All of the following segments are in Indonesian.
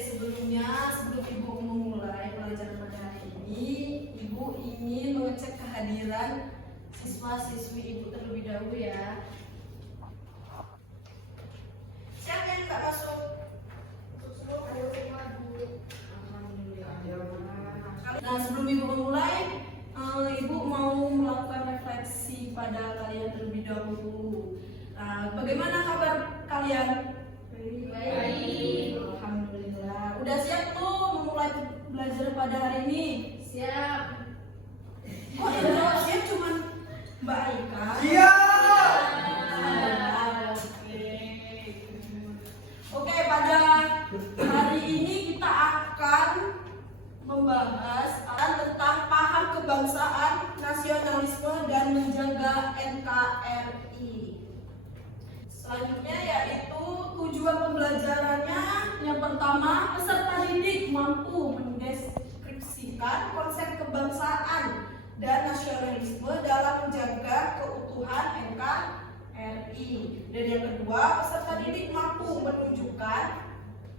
sebelum Ibu memulai pelajaran pada hari ini, Ibu ingin mengecek kehadiran siswa-siswi Ibu terlebih dahulu ya. Siapa yang nggak masuk? Semua ada semua Bu. Alhamdulillah. Nah, sebelum Ibu memulai, Ibu mau melakukan refleksi pada kalian terlebih dahulu. Bagaimana kabar kalian? Baik. Alhamdulillah. Udah siap tuh memulai belajar pada hari ini? Siap. Kok yang jawab siap cuman Mbak Aika? Iya. Oke, pada hari ini kita akan membahas tentang paham kebangsaan, nasionalisme, dan menjaga NKRI. Selanjutnya yaitu tujuan pembelajarannya. Yang pertama, peserta didik mampu mendeskripsikan konsep kebangsaan dan nasionalisme dalam menjaga keutuhan NKRI. Dan yang kedua, peserta didik mampu menunjukkan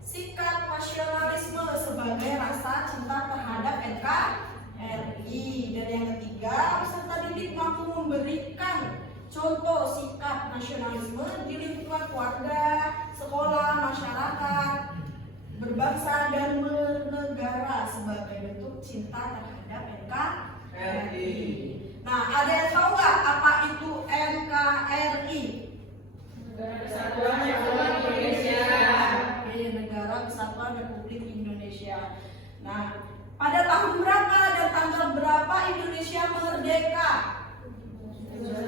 sikap nasionalisme sebagai rasa cinta terhadap NKRI. Dan yang ketiga, peserta didik mampu memberikan contoh sikap nasionalisme di lingkungan keluarga, sekolah, masyarakat, berbangsa, dan bernegara sebagai bentuk cinta terhadap NKRI. Nah, ada yang tahu nggak apa itu NKRI? Negara Kesatuan Republik Indonesia. Negara Kesatuan Republik Indonesia. Nah, pada tahun berapa dan tanggal berapa Indonesia merdeka? 17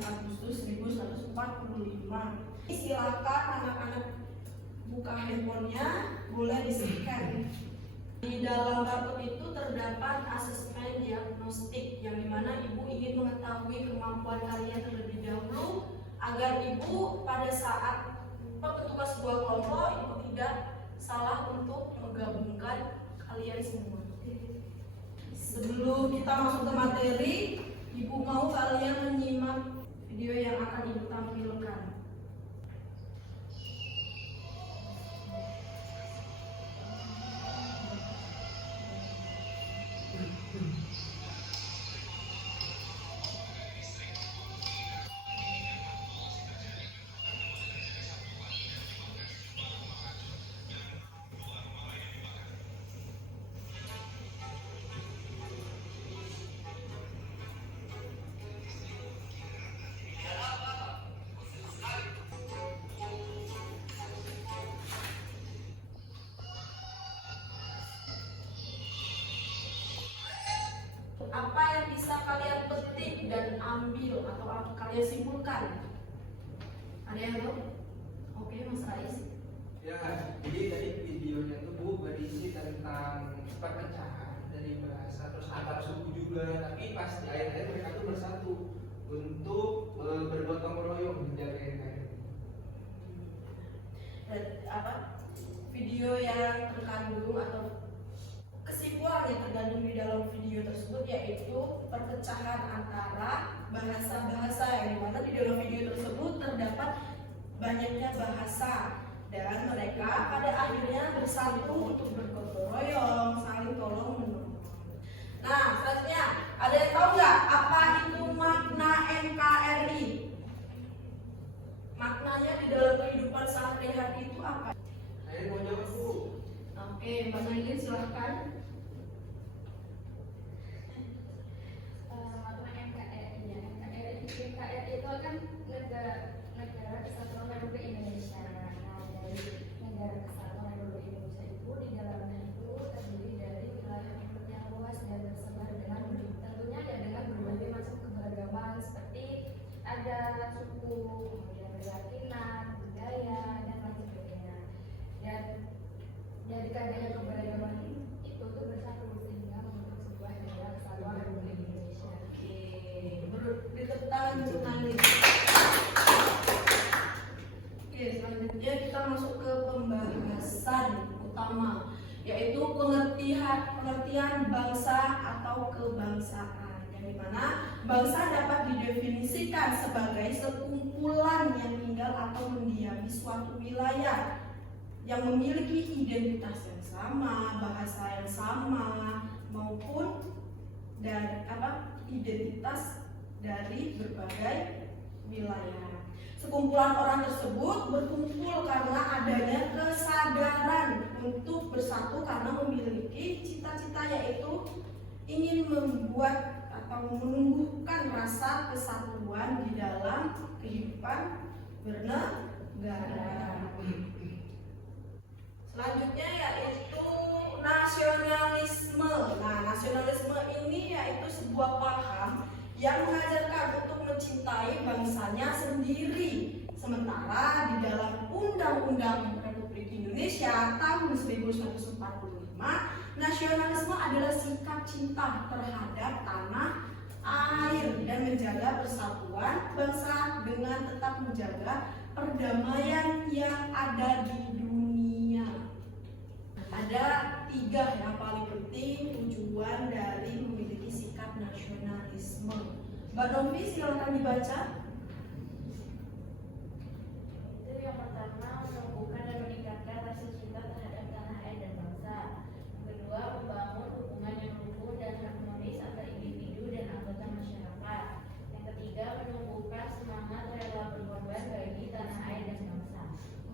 Agustus 1945. Silakan anak-anak buka handphonenya, boleh di-scan. Di dalam barcode itu terdapat asesmen diagnostik yang dimana Ibu ingin mengetahui kemampuan kalian terlebih dahulu agar Ibu pada saat bertugas sebuah kelompok Ibu tidak salah untuk menggabungkan kalian semua. Sebelum kita masuk ke materi, Ibu mau kalian menyimak video yang akan Ibu tampilkan. Apa yang bisa kalian petik dan ambil atau kalian simpulkan? Ada yang tahu? Oke, Mas Rais. Ya, jadi tadi videonya tuh Bu berisi tentang perpecahan dari bahasa terus antar suku juga, tapi pas di akhir-akhir mereka tuh bersatu untuk bergotong royong menjaga NKRI. Video yang terkandung atau kesimpulan yang terkandung di dalam video tersebut yaitu perpecahan antara bahasa-bahasa, yang dimana di dalam video tersebut terdapat banyaknya bahasa dan mereka pada akhirnya bersatu untuk bergotong royong, saling tolong menolong. Nah, selanjutnya ada yang tahu nggak apa itu makna NKRI? Maknanya di dalam kehidupan sehari-hari itu apa? Saya mau jawab Bu. Oke, Mbak Nailin silahkan. NKRI itu kan negara Kesatuan Republik Indonesia. Nah, dari negara Kesatuan Republik Indonesia itu di dalamnya itu terdiri dari wilayah yang luas dan tersebar dengan tentunya ya dengan berbagai macam keberagaman seperti ada suku, kemudian keyakinan, budaya dan lain sebagainya. Dan dari kandungan keberagaman itu tuh bersatu sehingga membentuk sebuah negara Kesatuan Republik Indonesia. Tepuk tangan untuk Nailin. Oke, selanjutnya kita masuk ke pembahasan utama, yaitu pengertian bangsa atau kebangsaan, yang dimana bangsa dapat didefinisikan sebagai sekumpulan sekumpulan yang tinggal atau mendiami suatu wilayah yang memiliki identitas yang sama, bahasa yang sama, maupun dan identitas dari berbagai wilayah. Sekumpulan orang tersebut berkumpul karena adanya kesadaran untuk bersatu karena memiliki cita-cita, yaitu ingin membuat atau menumbuhkan rasa kesatuan di dalam kehidupan bernegara. Selanjutnya yaitu nasionalisme. Nah, nasionalisme ini yaitu sebuah paham yang mengajarkan untuk mencintai bangsanya sendiri. Sementara di dalam Undang-Undang Republik Indonesia tahun 1945, nasionalisme adalah sikap cinta terhadap tanah air dan menjaga persatuan bangsa dengan tetap menjaga perdamaian yang ada di dunia. Ada 3 yang paling penting tujuan dari memiliki sikap nasionalisme. Mbak Novi, silakan dibaca. Itu yang pertama, menumbuhkan dan meningkatkan rasa cinta terhadap tanah air dan bangsa. Yang kedua, membangun hubungan yang rukun dan harmonis antar individu dan anggota masyarakat. Yang ketiga, menumbuhkan semangat rela berkorban bagi tanah air dan bangsa.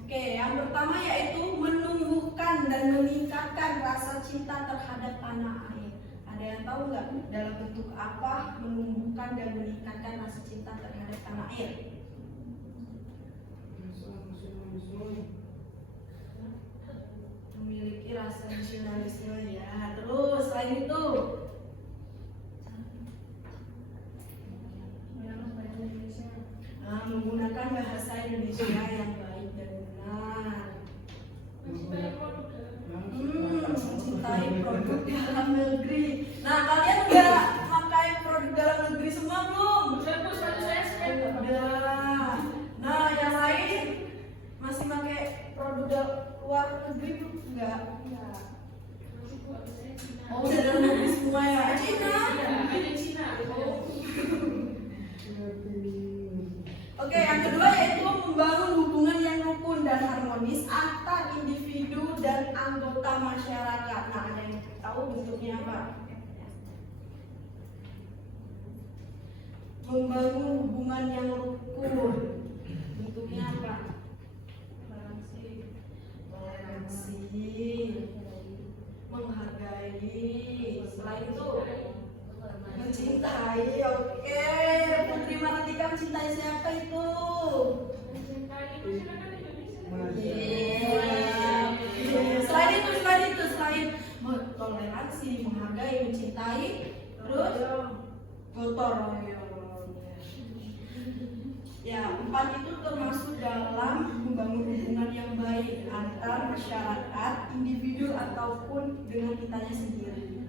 Oke, yang pertama yaitu menumbuhkan dan meningkatkan rasa cinta terhadap tanah air. Ada yang tahu nggak dalam bentuk apa menumbuhkan dan meningkatkan rasa cinta terhadap tanah air? Memiliki rasa nasionalisme ya. Terus selain itu menggunakan bahasa Indonesia yang baik dan benar. Mencintai produk dalam negeri. Nah, kalian udah pakai produk dalam negeri semua belum? Udah. Nah, yang lain masih pakai produk luar negeri belum? Enggak. Oh, udah dalam negeri semua ya. Cina. Oke, yang kedua yaitu membangun hubungan yang rukun dan harmonis antar individu dan anggota masyarakat. Nah, ada yang tahu bentuknya apa? Membangun hubungan yang rukun. Bentuknya apa? Toleransi, menghargai. Selain itu mencintai. Oke, Putri Maratika mencintai siapa itu? Selain toleransi, menghargai, mencintai, terus gotong royong. Ya, 4 itu termasuk dalam membangun hubungan yang baik antar masyarakat, individu ataupun dengan kitanya sendiri.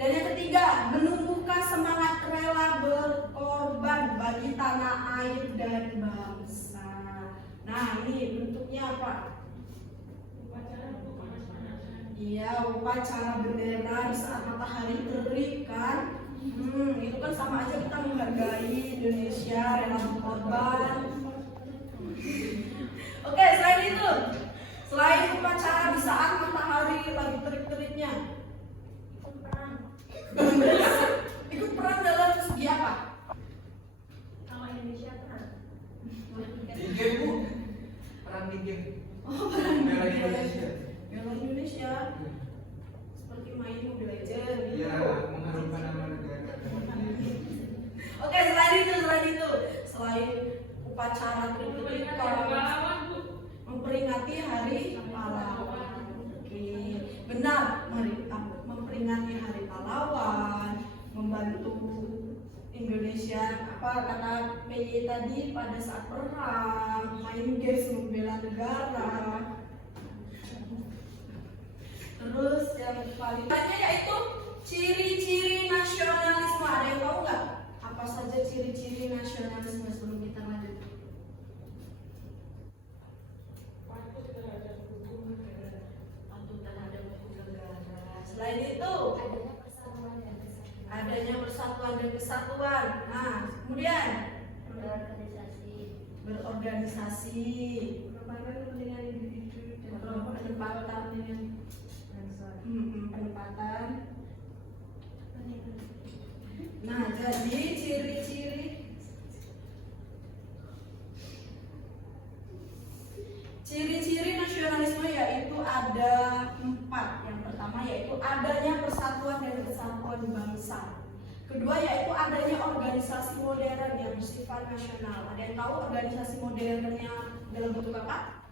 Dan yang ketiga, menumbuhkan semangat rela berkorban bagi tanah air dan bangsa. Nah, ini bentuknya apa? Iya, upacara bendera di saat matahari terik kan? Itu kan sama aja kita menghargai Indonesia, rela berkorban. Oke, selain itu, selain upacara di saat matahari lagi terik-teriknya, ikut perang dalam segi apa? Sama Indonesia perang. Di game, Bu. Perang di game. Oh, perang Bela Indonesia. Bela Indonesia. Seperti main Mobile Legends gitu. Ya, mengharumkan nama negara. Oke, selain upacara terik-terik memperingati Hari Pahlawan. Oke, benar, memperingati Hari Pahlawan, membantu Indonesia, apa kata PY tadi, pada saat perang, main games membela negara. Terus yang paling banyak yaitu ciri-ciri nasionalisme. Ada yang tahu nggak apa saja ciri-ciri nasionalisme sebelum kita lanjut? Patuh terhadap hukum negara. Selain itu adanya persatuan dan kesatuan. Nah, kemudian berorganisasi organisasi, penempatan dengan penempatan. Nah, jadi ciri-ciri nasionalisme yaitu ada 4. Yang pertama yaitu adanya persatuan dan kesatuan bangsa. Kedua yaitu adanya organisasi modern yang bersifat nasional. Ada yang tahu organisasi modernnya dalam bentuk apa?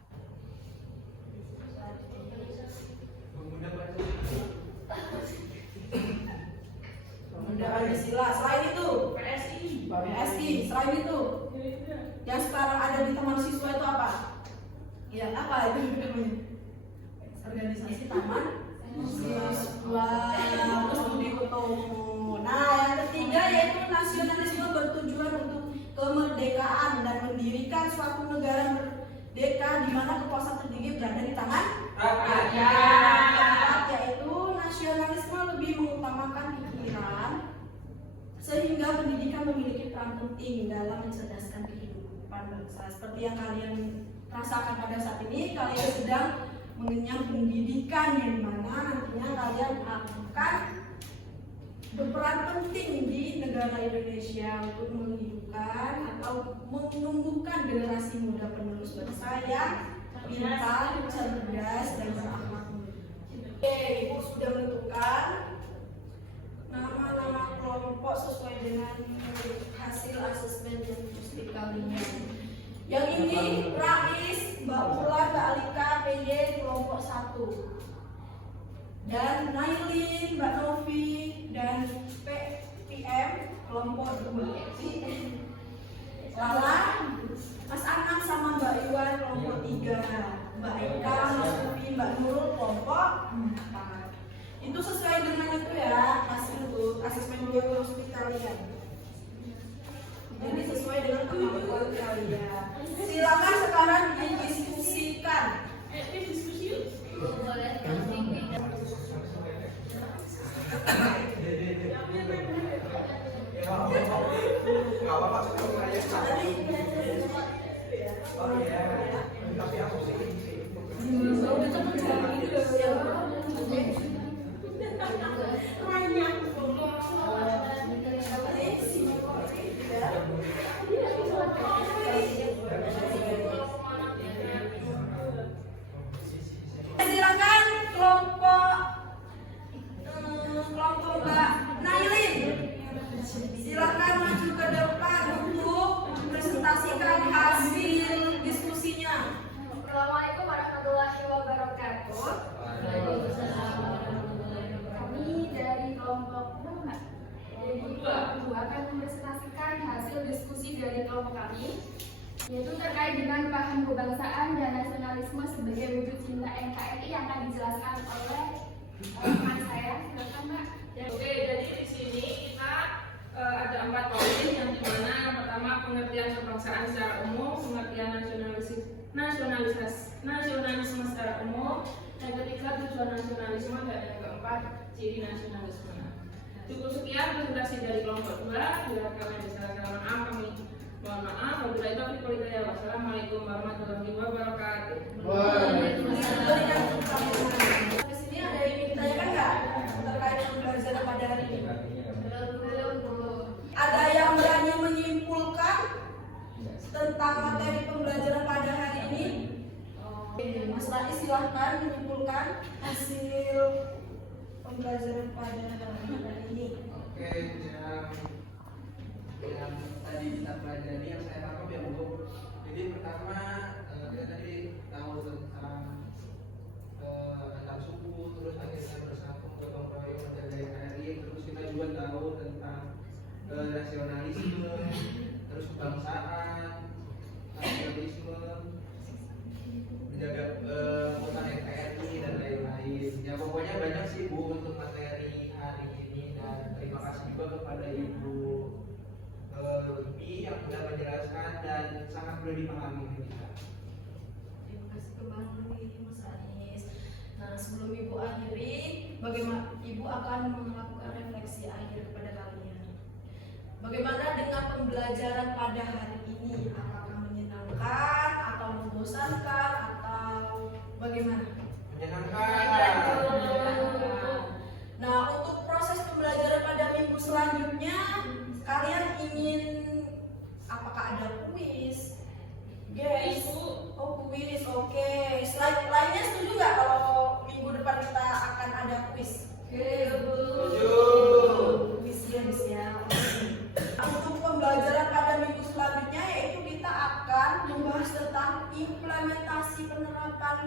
Pemuda Pancasila. Selain itu PSI. Selain itu yang sekarang ada di Taman Siswa itu apa? Ya apa itu namanya? Organisasi Taman Siswa. Terus Budi Utomo. Nah, yang ketiga yaitu nasionalisme bertujuan untuk kemerdekaan dan mendirikan suatu negara merdeka di mana kekuasaan tertinggi berada di tangan rakyat. Keempat yaitu nasionalisme lebih mengutamakan pikiran sehingga pendidikan memiliki peran penting dalam mencerdaskan kehidupan bangsa. Seperti yang kalian rasakan pada saat ini, kalian sedang mengenyam pendidikan yang mana nantinya kalian akan berperan penting di negara Indonesia untuk menghidupkan atau menumbuhkan generasi muda penerus bangsa yang pintar, cerdas, dan berakhlak mulia. Oke, Ibu sudah menentukan nama-nama kelompok sesuai dengan hasil asesmen diagnostik kalian. Yang ini Rais, Mbak Ula, Mbak Alika, PY kelompok 1. Dan Nailin, Mbak Novi, dan PM kelompok 2. Lala, Mas Anam sama Mbak Iwan kelompok 3. Mbak Eka, Mas Ufi, Mbak Nurul kelompok 4. Itu sesuai dengan itu ya, hasil tuh asesmen diagnostik kalian. Jadi sesuai dengan kemampuan kalian. Silakan sekarang didiskusikan. Silakan kelompok Mbak Nailin. Silakan maju ke depan untuk presentasikan hasil diskusinya. Assalamualaikum warahmatullahi wabarakatuh. Kami dari kelompok dua akan mempresentasikan hasil diskusi dari kelompok kami, yaitu terkait dengan paham kebangsaan dan nasionalisme sebagai wujud cinta NKRI yang akan dijelaskan oleh teman saya. Silakan, Mbak. Oke, jadi di sini kita ada 4 poin, yang dimana pertama pengertian kebangsaan secara umum, pengertian nasionalisme secara umum, yang ketiga tujuan nasionalisme, dan yang keempat ciri nasionalisme. Cukup sekian presentasi dari kelompok 2. Bila kami ada salah kami mohon maaf. Wabillahi taufiq wal hidayah. Wassalamualaikum warahmatullahi wabarakatuh. Di sini ada yang ingin ditanyakan nggak terkait pembelajaran pada hari ini? Ada yang berani menyimpulkan tentang materi pembelajaran pada hari ini? Oke, Mas Rais silahkan menyimpulkan hasil pembelajaran pada hari ini. Oke, yang tadi kita pelajari, yang saya tangkap ya Bu. Jadi pertama kita tadi tahu tentang antar suku, terus akhirnya bersatu gotong royong menjaga NKRI, terus kita juga tahu tentang nasionalisme, terus kebangsaan, nasionalisme, menjaga kekuatan NKRI dan lain-lain. Ya pokoknya banyak sih Bu untuk materi hari ini, dan terima kasih juga kepada Ibu Ibi yang sudah menjelaskan dan sangat mudah dipahami oleh kita. Terima kasih kembali Mas Anies. Nah, sebelum Ibu akhiri, bagaimana Ibu akan melakukan refleksi akhir kepada kalian? Bagaimana dengan pembelajaran pada hari ini? Apakah menyenangkan menyenangkan atau membosankan atau bagaimana? Menyenangkan. Nah, untuk proses pembelajaran pada minggu selanjutnya, kalian ingin apakah ada kuis? Guys, oh kuis, oke. Slide lainnya setuju nggak kalau minggu depan kita akan ada kuis? Setuju. Kuis ya. Untuk pembelajaran pada minggu selanjutnya yaitu kita akan membahas tentang implementasi penerapan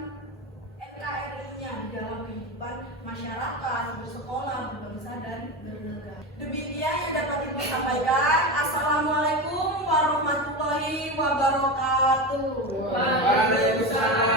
NKRI-nya di dalam kehidupan masyarakat, bersekolah, berbangsa dan bernegara. Demikian yang dapat Ibu sampaikan. Assalamualaikum warahmatullahi wabarakatuh. Waalaikumsalam.